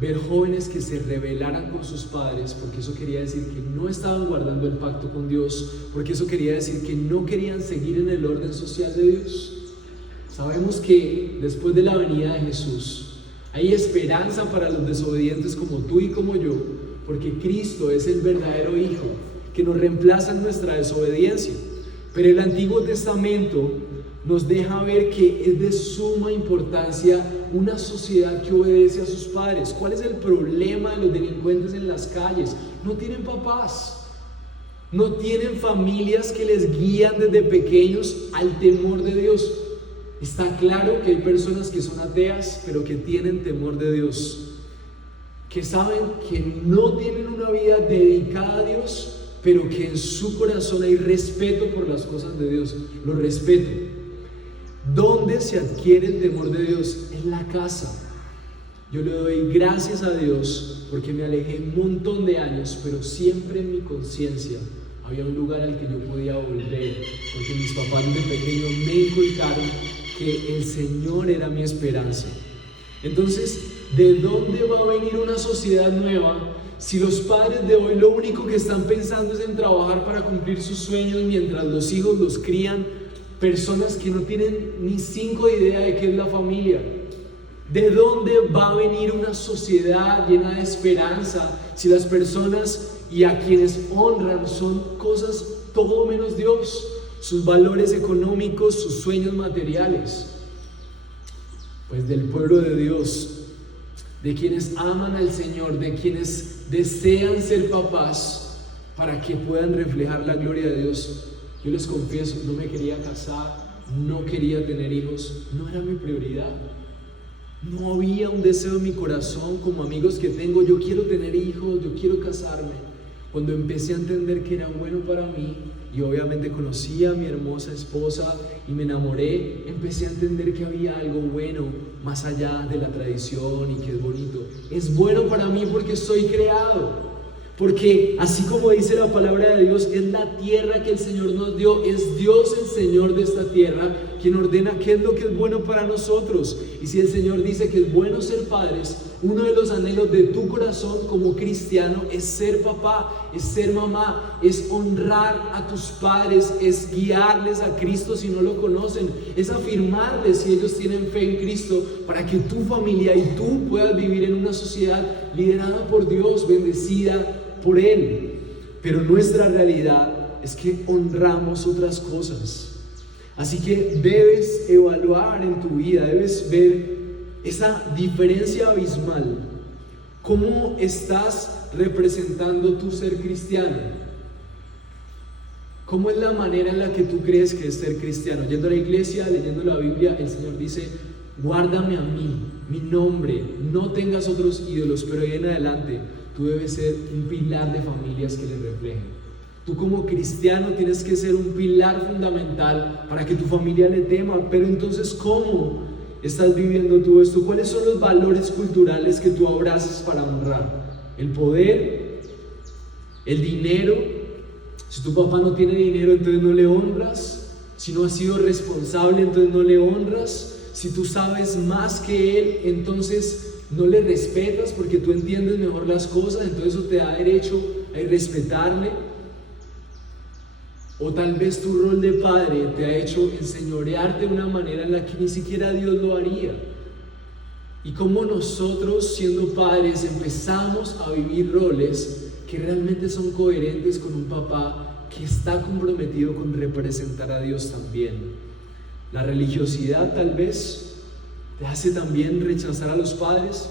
ver jóvenes que se rebelaran con sus padres, porque eso quería decir que no estaban guardando el pacto con Dios, porque eso quería decir que no querían seguir en el orden social de Dios. Sabemos que después de la venida de Jesús hay esperanza para los desobedientes como tú y como yo, porque Cristo es el verdadero Hijo que nos reemplaza en nuestra desobediencia. Pero el Antiguo Testamento nos deja ver que es de suma importancia una sociedad que obedece a sus padres. ¿Cuál es el problema de los delincuentes en las calles? No tienen papás, no tienen familias que les guían desde pequeños al temor de Dios. Está claro que hay personas que son ateas, pero que tienen temor de Dios, que saben que no tienen una vida dedicada a Dios, pero que en su corazón hay respeto por las cosas de Dios. Lo respeto. ¿Dónde se adquiere el temor de Dios? En la casa. Yo le doy gracias a Dios porque me alejé un montón de años, pero siempre en mi conciencia había un lugar al que yo podía volver, porque mis papás desde pequeño me inculcaron que el Señor era mi esperanza. Entonces, ¿de dónde va a venir una sociedad nueva si los padres de hoy lo único que están pensando es en trabajar para cumplir sus sueños mientras los hijos los crían personas que no tienen ni 5 idea de qué es la familia? ¿De dónde va a venir una sociedad llena de esperanza si las personas y a quienes honran son cosas todo menos Dios? Sus valores económicos, sus sueños materiales. Pues del pueblo de Dios, de quienes aman al Señor, de quienes desean ser papás para que puedan reflejar la gloria de Dios. Yo les confieso, no me quería casar, no quería tener hijos, no era mi prioridad. No había un deseo en mi corazón como amigos que tengo, yo quiero tener hijos, yo quiero casarme. Cuando empecé a entender que era bueno para mí y obviamente conocí a mi hermosa esposa y me enamoré, empecé a entender que había algo bueno más allá de la tradición y que es bonito. Es bueno para mí porque soy creado. Porque así como dice la palabra de Dios, es la tierra que el Señor nos dio, es Dios el Señor de esta tierra quien ordena qué es lo que es bueno para nosotros. Y si el Señor dice que es bueno ser padres, uno de los anhelos de tu corazón como cristiano es ser papá, es ser mamá, es honrar a tus padres, es guiarles a Cristo si no lo conocen, es afirmarles si ellos tienen fe en Cristo para que tu familia y tú puedas vivir en una sociedad liderada por Dios, bendecida por Él. Pero nuestra realidad es que honramos otras cosas. Así que debes evaluar en tu vida, debes ver esa diferencia abismal. ¿Cómo estás representando tu ser cristiano? ¿Cómo es la manera en la que tú crees que es ser cristiano? Yendo a la iglesia, leyendo la Biblia, el Señor dice: guárdame a mí, mi nombre, no tengas otros ídolos, pero ahí en adelante tú debes ser un pilar de familias que le reflejen. Tú como cristiano tienes que ser un pilar fundamental para que tu familia le tema. Pero entonces, ¿cómo estás viviendo tú esto? ¿Cuáles son los valores culturales que tú abrazas para honrar? ¿El poder? ¿El dinero? Si tu papá no tiene dinero, entonces no le honras. Si no has sido responsable, entonces no le honras. Si tú sabes más que él, entonces no le respetas porque tú entiendes mejor las cosas, entonces eso te da derecho a respetarle. O tal vez tu rol de padre te ha hecho enseñorearte de una manera en la que ni siquiera Dios lo haría. Y cómo nosotros, siendo padres, empezamos a vivir roles que realmente son coherentes con un papá que está comprometido con representar a Dios también. La religiosidad tal vez te hace también rechazar a los padres.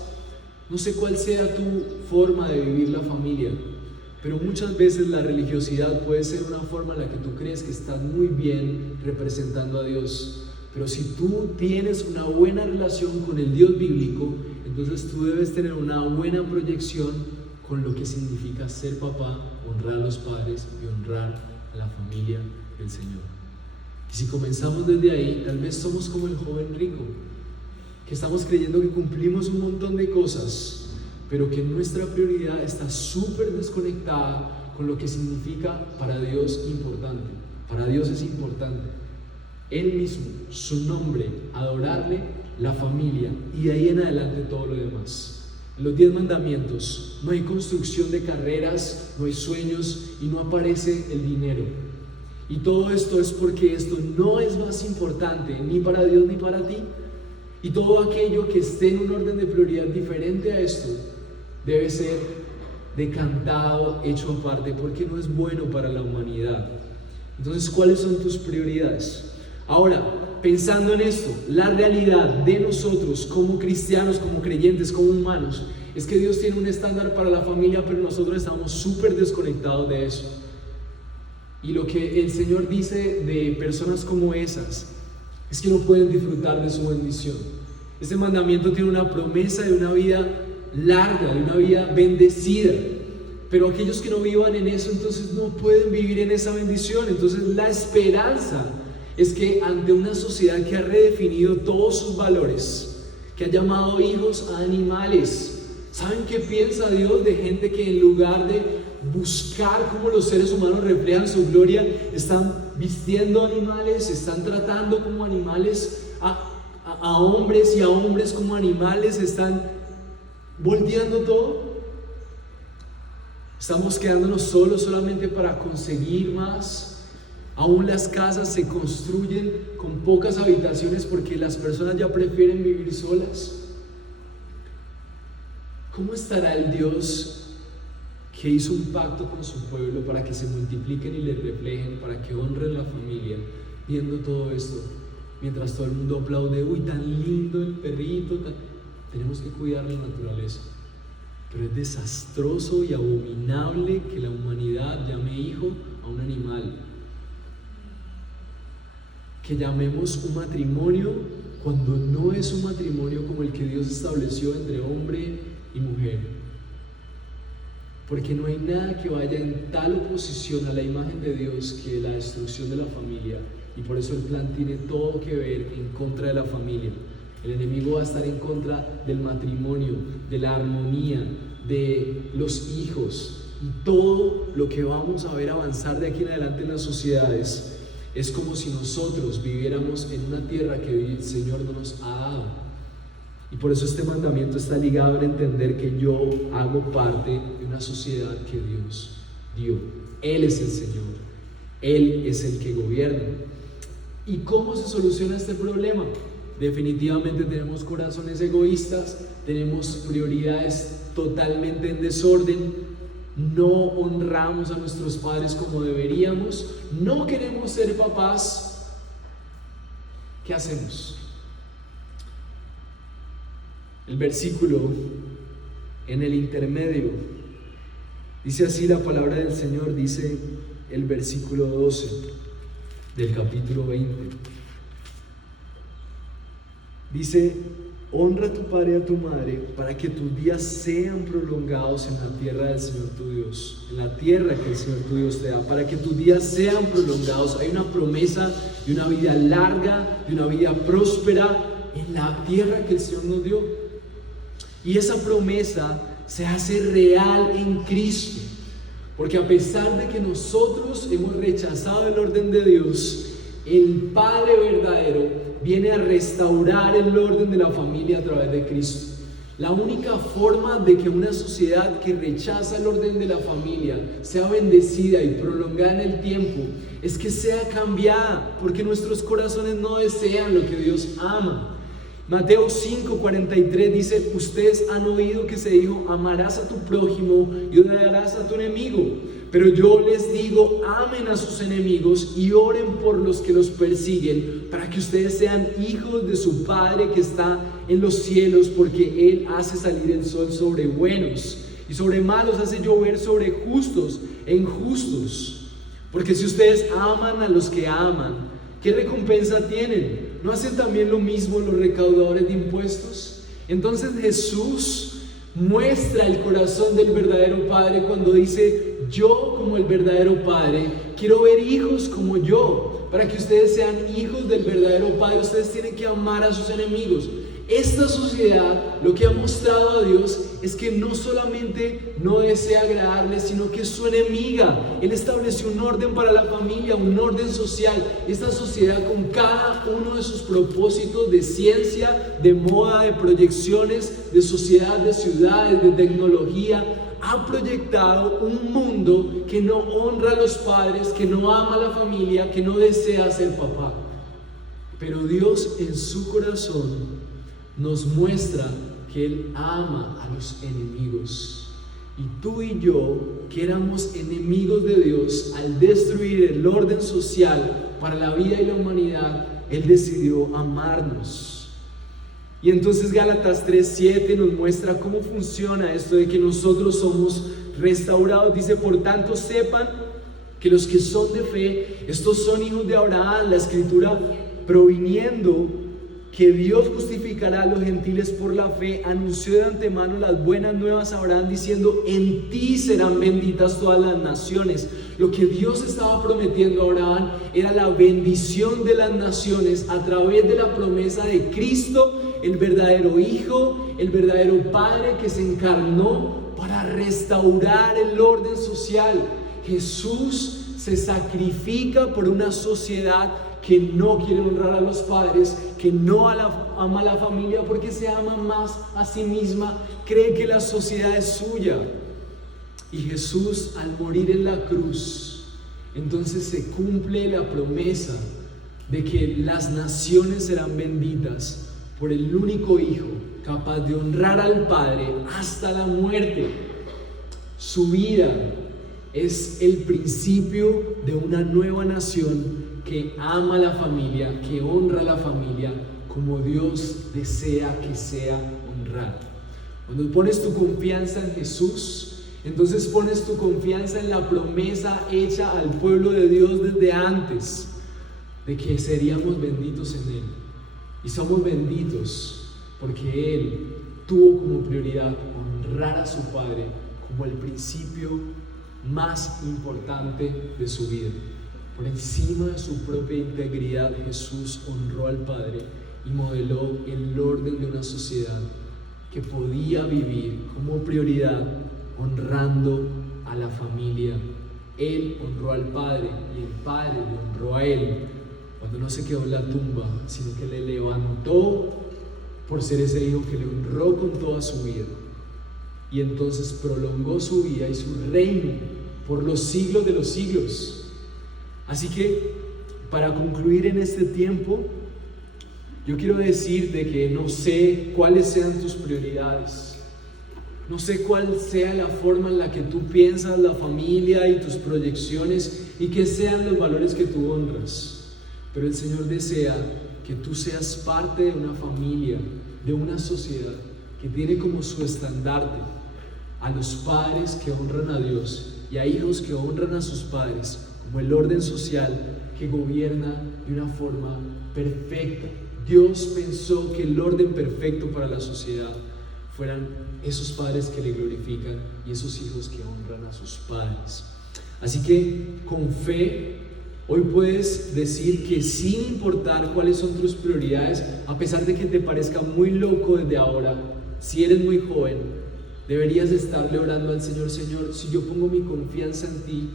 No sé cuál sea tu forma de vivir la familia, pero muchas veces la religiosidad puede ser una forma en la que tú crees que estás muy bien representando a Dios. Pero si tú tienes una buena relación con el Dios bíblico, entonces tú debes tener una buena proyección con lo que significa ser papá, honrar a los padres y honrar a la familia del Señor. Y si comenzamos desde ahí, tal vez somos como el joven rico, que estamos creyendo que cumplimos un montón de cosas, pero que nuestra prioridad está súper desconectada con lo que significa para Dios importante. Para Dios es importante Él mismo, su nombre, adorarle, la familia y de ahí en adelante todo lo demás. En los 10 mandamientos no hay construcción de carreras, no hay sueños y no aparece el dinero. Y todo esto es porque esto no es más importante ni para Dios ni para ti. Y todo aquello que esté en un orden de prioridad diferente a esto debe ser decantado, hecho aparte, porque no es bueno para la humanidad. Entonces, ¿cuáles son tus prioridades? Ahora, pensando en esto, la realidad de nosotros como cristianos, como creyentes, como humanos, es que Dios tiene un estándar para la familia, pero nosotros estamos súper desconectados de eso. Y lo que el Señor dice de personas como esas es que no pueden disfrutar de su bendición. Este mandamiento tiene una promesa de una vida larga, de una vida bendecida, pero aquellos que no vivan en eso, entonces no pueden vivir en esa bendición. Entonces la esperanza es que ante una sociedad que ha redefinido todos sus valores, que ha llamado hijos a animales, ¿saben qué piensa Dios de gente que en lugar de buscar cómo los seres humanos reflejan su gloria, están vistiendo animales, están tratando como animales a hombres y a hombres como animales, están volteando todo. Estamos quedándonos solos solamente para conseguir más. Aún las casas se construyen con pocas habitaciones porque las personas ya prefieren vivir solas. ¿Cómo estará el Dios que hizo un pacto con su pueblo para que se multipliquen y le reflejen, para que honren la familia, viendo todo esto? Mientras todo el mundo aplaude, uy, tan lindo el perrito, tenemos que cuidar la naturaleza. Pero es desastroso y abominable que la humanidad llame hijo a un animal. Que llamemos un matrimonio cuando no es un matrimonio como el que Dios estableció entre hombre y mujer. Porque no hay nada que vaya en tal oposición a la imagen de Dios que la destrucción de la familia. Y por eso el plan tiene todo que ver en contra de la familia. El enemigo va a estar en contra del matrimonio, de la armonía, de los hijos. Y todo lo que vamos a ver avanzar de aquí en adelante en las sociedades es como si nosotros viviéramos en una tierra que el Señor no nos ha dado. Y por eso este mandamiento está ligado al entender que yo hago parte de una sociedad que Dios dio. Él es el Señor, Él es el que gobierna. ¿Y cómo se soluciona este problema? Definitivamente tenemos corazones egoístas, tenemos prioridades totalmente en desorden, no honramos a nuestros padres como deberíamos, no queremos ser papás. ¿Qué hacemos? El versículo en el intermedio dice así la palabra del Señor, dice el versículo 12 del capítulo 20. Dice: honra a tu padre y a tu madre para que tus días sean prolongados en la tierra del Señor tu Dios, en la tierra que el Señor tu Dios te da, para que tus días sean prolongados. Hay una promesa de una vida larga, de una vida próspera en la tierra que el Señor nos dio. Y esa promesa se hace real en Cristo, porque a pesar de que nosotros hemos rechazado el orden de Dios, el Padre verdadero viene a restaurar el orden de la familia a través de Cristo. La única forma de que una sociedad que rechaza el orden de la familia sea bendecida y prolongada en el tiempo es que sea cambiada, porque nuestros corazones no desean lo que Dios ama. Mateo 5:43 dice: ustedes han oído que se dijo, amarás a tu prójimo y odiarás a tu enemigo. Pero yo les digo, amen a sus enemigos y oren por los que los persiguen, para que ustedes sean hijos de su Padre que está en los cielos, porque Él hace salir el sol sobre buenos y sobre malos, hace llover sobre justos e injustos. Porque si ustedes aman a los que aman, ¿qué recompensa tienen? ¿No hacen también lo mismo los recaudadores de impuestos? Entonces Jesús muestra el corazón del verdadero Padre cuando dice: yo, como el verdadero Padre, quiero ver hijos como yo. Para que ustedes sean hijos del verdadero Padre, ustedes tienen que amar a sus enemigos. Esta sociedad lo que ha mostrado a Dios es que no solamente no desea agradarle, sino que es su enemiga. Él estableció un orden para la familia, un orden social. Esta sociedad, con cada uno de sus propósitos de ciencia, de moda, de proyecciones, de sociedad, de ciudades, de tecnología, ha proyectado un mundo que no honra a los padres, que no ama a la familia, que no desea ser papá. Pero Dios en su corazón nos muestra que Él ama a los enemigos. Y tú y yo, que éramos enemigos de Dios, al destruir el orden social para la vida y la humanidad, Él decidió amarnos. Y entonces Gálatas 3:7 nos muestra cómo funciona esto de que nosotros somos restaurados. Dice: por tanto sepan que los que son de fe, estos son hijos de Abraham. La escritura, proviniendo que Dios justificará a los gentiles por la fe, anunció de antemano las buenas nuevas a Abraham, diciendo: en ti serán benditas todas las naciones. Lo que Dios estaba prometiendo a Abraham era la bendición de las naciones a través de la promesa de Cristo, el verdadero Hijo, el verdadero Padre que se encarnó para restaurar el orden social. Jesús se sacrifica por una sociedad que no quiere honrar a los padres, que no ama a la familia porque se ama más a sí misma, cree que la sociedad es suya. Y Jesús, al morir en la cruz, entonces se cumple la promesa de que las naciones serán benditas por el único Hijo capaz de honrar al Padre hasta la muerte. Su vida es el principio de una nueva nación que ama a la familia, que honra a la familia como Dios desea que sea honrada. Cuando pones tu confianza en Jesús, entonces pones tu confianza en la promesa hecha al pueblo de Dios desde antes, de que seríamos benditos en Él. Y somos benditos porque Él tuvo como prioridad honrar a su Padre como el principio más importante de su vida. Por encima de su propia integridad, Jesús honró al Padre y modeló el orden de una sociedad que podía vivir como prioridad honrando a la familia. Él honró al Padre y el Padre le honró a Él cuando no se quedó en la tumba, sino que le levantó por ser ese Hijo que le honró con toda su vida. Y entonces prolongó su vida y su reino por los siglos de los siglos. Así que, para concluir en este tiempo, yo quiero decirte que no sé cuáles sean tus prioridades. No sé cuál sea la forma en la que tú piensas la familia y tus proyecciones y qué sean los valores que tú honras. Pero el Señor desea que tú seas parte de una familia, de una sociedad que tiene como su estandarte a los padres que honran a Dios y a hijos que honran a sus padres, como el orden social que gobierna de una forma perfecta. Dios pensó que el orden perfecto para la sociedad fueran esos padres que le glorifican y esos hijos que honran a sus padres. Así que con fe hoy puedes decir que sin importar cuáles son tus prioridades, a pesar de que te parezca muy loco desde ahora, si eres muy joven, deberías estarle orando al Señor: Señor, si yo pongo mi confianza en ti,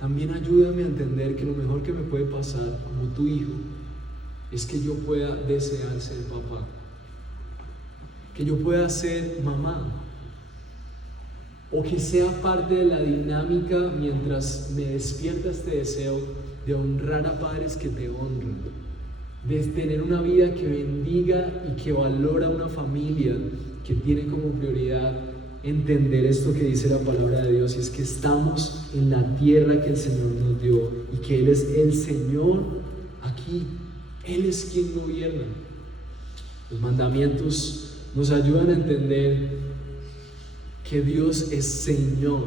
también ayúdame a entender que lo mejor que me puede pasar como tu hijo es que yo pueda desear ser papá, que yo pueda ser mamá, o que sea parte de la dinámica mientras me despierta este deseo de honrar a padres que te honran, de tener una vida que bendiga y que valora una familia que tiene como prioridad entender esto que dice la palabra de Dios, y es que estamos en la tierra que el Señor nos dio y que Él es el Señor aquí. Él es quien gobierna. Los mandamientos nos ayudan a entender que Dios es Señor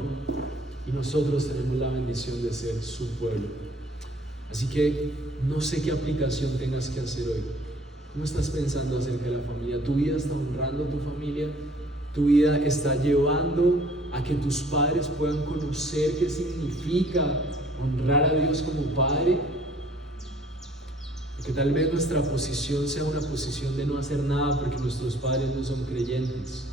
y nosotros tenemos la bendición de ser su pueblo. Así que no sé qué aplicación tengas que hacer hoy. ¿Cómo estás pensando acerca de la familia? ¿Tu vida está honrando a tu familia? ¿Tu vida está llevando a que tus padres puedan conocer qué significa honrar a Dios como Padre? Porque tal vez nuestra posición sea una posición de no hacer nada porque nuestros padres no son creyentes.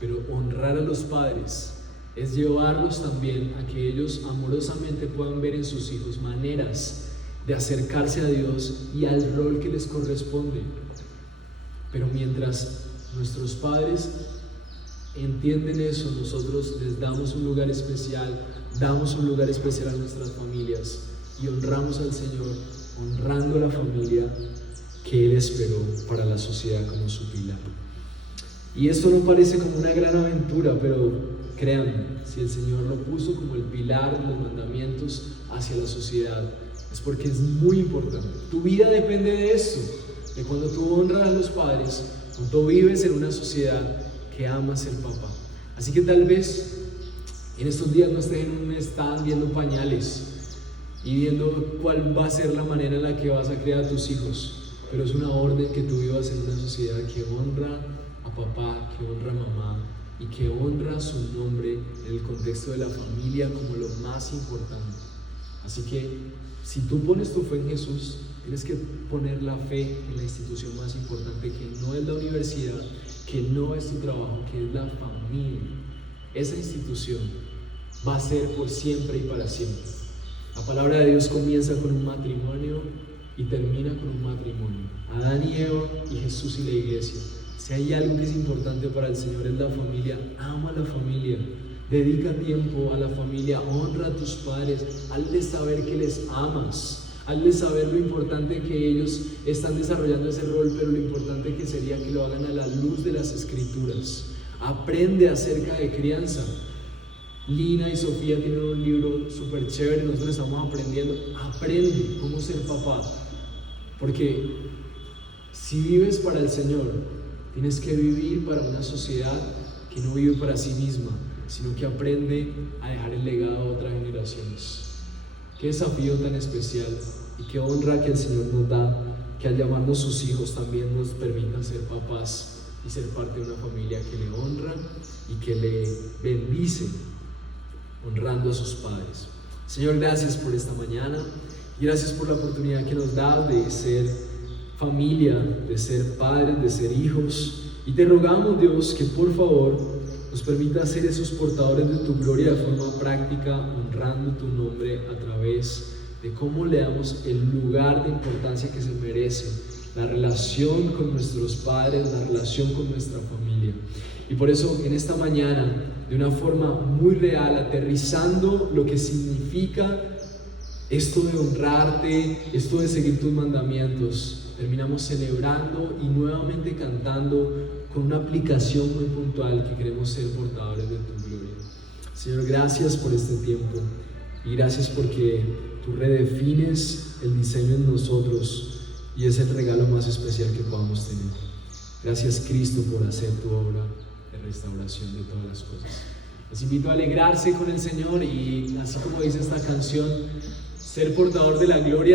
Pero honrar a los padres es llevarlos también a que ellos amorosamente puedan ver en sus hijos maneras de acercarse a Dios y al rol que les corresponde. Pero mientras nuestros padres entienden eso, nosotros les damos un lugar especial, damos un lugar especial a nuestras familias y honramos al Señor, honrando a la familia que Él esperó para la sociedad como su pilar. Y esto no parece como una gran aventura, pero créanme, si el Señor lo puso como el pilar de los mandamientos hacia la sociedad, es porque es muy importante. Tu vida depende de esto, de cuando tú honras a los padres, cuando vives en una sociedad que ama ser papá. Así que tal vez en estos días no estés en un stand viendo pañales y viendo cuál va a ser la manera en la que vas a criar a tus hijos, pero es una orden que tú vivas en una sociedad que honra a papá, que honra a mamá y que honra su nombre en el contexto de la familia como lo más importante. Así que si tú pones tu fe en Jesús, tienes que poner la fe en la institución más importante, que no es la universidad, que no es tu trabajo, que es la familia. Esa institución va a ser por siempre y para siempre. La palabra de Dios comienza con un matrimonio y termina con un matrimonio. Adán y Eva y Jesús y la iglesia. Si hay algo que es importante para el Señor es la familia. Ama a la familia, dedica tiempo a la familia, honra a tus padres, hazles saber que les amas, hazles saber lo importante que ellos están desarrollando ese rol, pero lo importante que sería que lo hagan a la luz de las Escrituras. Aprende acerca de crianza. Lina y Sofía tienen un libro súper chévere, nosotros estamos aprendiendo. Aprende cómo ser papá, porque si vives para el Señor, tienes que vivir para una sociedad que no vive para sí misma, sino que aprende a dejar el legado a otras generaciones. Qué desafío tan especial y qué honra que el Señor nos da, que al llamarnos sus hijos también nos permitan ser papás y ser parte de una familia que le honra y que le bendice, honrando a sus padres. Señor, gracias por esta mañana y gracias por la oportunidad que nos das de ser familia, de ser padres, de ser hijos. Y te rogamos, Dios, que por favor nos permita ser esos portadores de tu gloria de forma práctica, honrando tu nombre a través de cómo le damos el lugar de importancia que se merece, la relación con nuestros padres, la relación con nuestra familia. Y por eso en esta mañana, de una forma muy real, aterrizando lo que significa esto de honrarte, esto de seguir tus mandamientos, terminamos celebrando y nuevamente cantando con una aplicación muy puntual que queremos ser portadores de tu gloria. Señor, gracias por este tiempo y gracias porque tú redefines el diseño en nosotros y es el regalo más especial que podamos tener. Gracias, Cristo, por hacer tu obra de restauración de todas las cosas. Les invito a alegrarse con el Señor y, así como dice esta canción, ser portador de la gloria